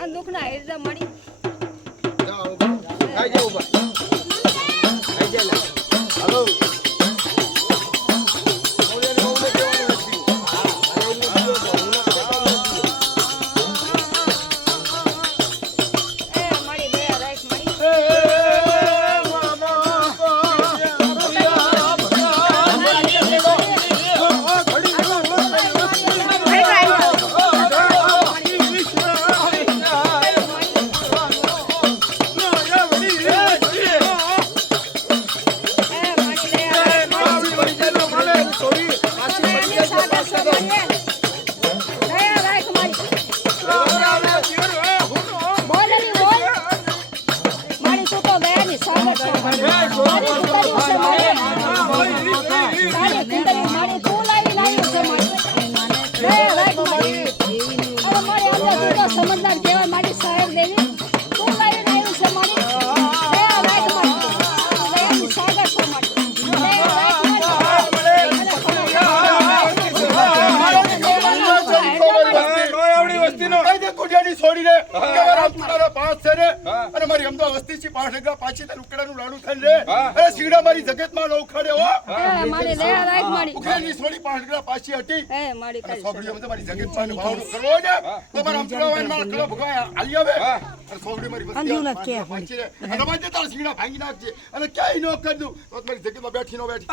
આ દુખના હેરજા મળી જાઓ ખાઈ જાઓ ભાઈ ખાઈ જાય હાલો સમજદાર કહેવાય મારી સાહેબ દેવી તું લાવીને આવ્યું છે મારી સાગર છો છોડીને પાંચ છે ને અને મારી અમદાવાદ વસ્તી છે 5 ટકા પાછી તે ઉકડાનું લાડુ ખાઈ રે અરે સીડા મારી જગતમાં નો ઉખાડે હો મારી લે રાખ મારી ઉખાડની છોડી 5 ટકા પાછી હતી એ મારી કાઈ છોકરીઓ મને મારી જગતમાં ભાવનું કરવો ને તો મારા અમદાવાદ મારા કલો ભગવાય આલી આવે અને છોકરી મારી વસ્તી પાછી રે અને માજે તાર સીડા ભાંગી નાખજે અને ક્યાંય નો કરી દઉં તો મારી જગતમાં બેઠી નો બેઠી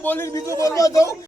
બોલી બીજું બોલવા દઉં